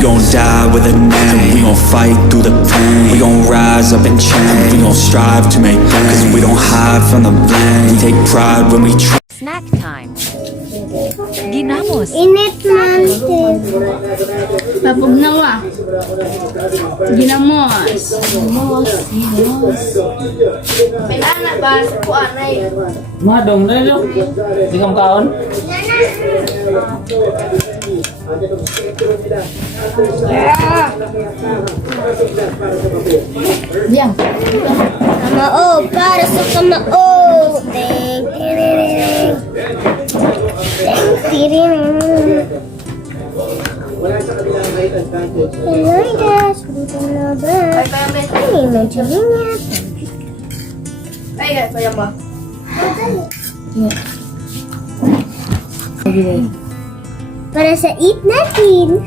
We gon' die with a name. We gon' fight through the pain. We gon' rise up and change. We gon' strive to make gains. Cause we don't hide from the blame. Take pride when we try. Snack time. Ginamos. Init monster. Papugnawa. Ginamos. May anak ba sa kuanay? Madong na yun. Di kang kaon? Yang. Kamao, para sa kamao. Teng, tiriring. Teng, tiriring. Pinoy guys, gutom na ba? Ay, medyo ingat. Ay, guys, sayang ba? Para sa eat natin.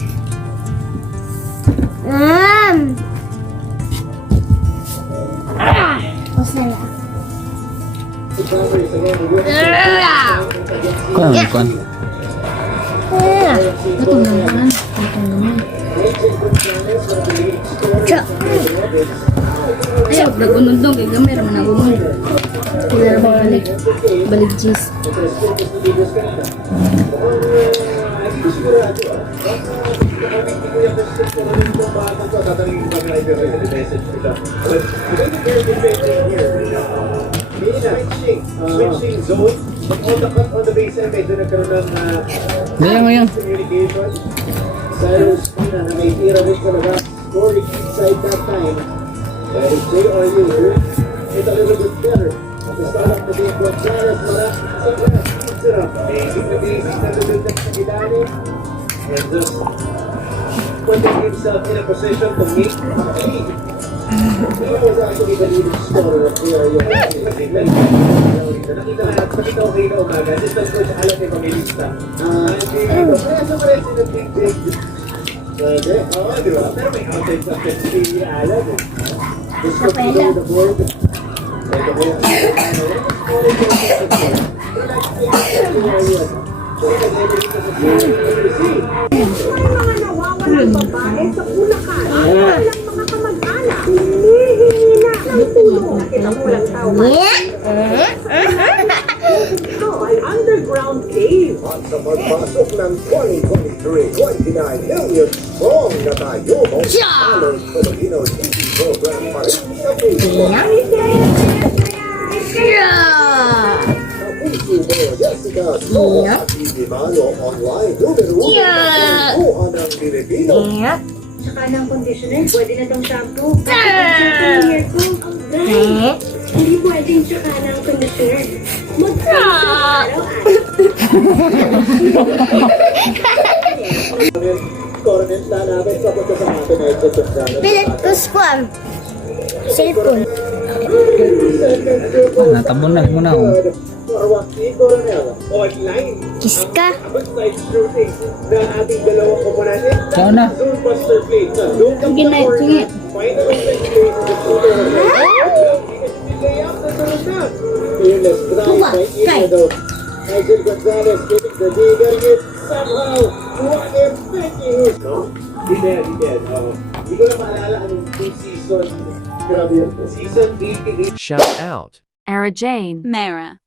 Masarap. Kuan. Gutom naman. Gutom naman. Ayaw, nagunundong. Kaya gamay raman ako mo. Kaya raman balik. Balik cheese. Switching zone. On the baseline, medyo nagkaroon ng Ngayon. communication. Cyrus na may tira rin talaga. Scoring inside that time. That is JRU. It's a little bit better. At the start of the game, Gonzalez, basic na nalulundag sa Gilani. And just putting himself in a position to make a lead. He was actually the leading scorer of JRU. Nakita ko kayo na umaga. Just as much alam ni Pamilista. Kaya sa mga rin sila big. Pwede. Oo, di ba? Pero may outside sa si Alan. Gusto ko the board. Pwede ko yung mga nawawalang babae sa Bulacan. Walang mga kamag-anak. Hinihingi na ng tulong at kinakulang tawad. Ito ay underground cave. At sa pagpasok ng 2023, 29 million strong na tayo. Dollars Filipino TV program pa rin sa Facebook. Jessica Snow at Ibimano online numero 1 ng Pilipino. Saka ng conditioner, pwede na tong shampoo. Shampoo ng hair ko. Guys, hindi pwedeng saka ng conditioner. Coronel na namin sa punta sa atin ay Gonzalez. Pilit ko squam. Cellphone. Natabunag mo na ako. Warwaki Coronel online. Kiska. Outside shooting ng ating dalawang komponente. Saan na? Zone Buster Plate sa Zone of the Corner. Final offense play to the shooter. Layout na sunod na. Fearless drive by Ido. Nigel Gonzalez getting the leader yet somehow. What a fake hit. No? Di dead. Hindi ko na maalala anong season. Grabe yun. Season 88. Shout out. Ara Jane. Mara.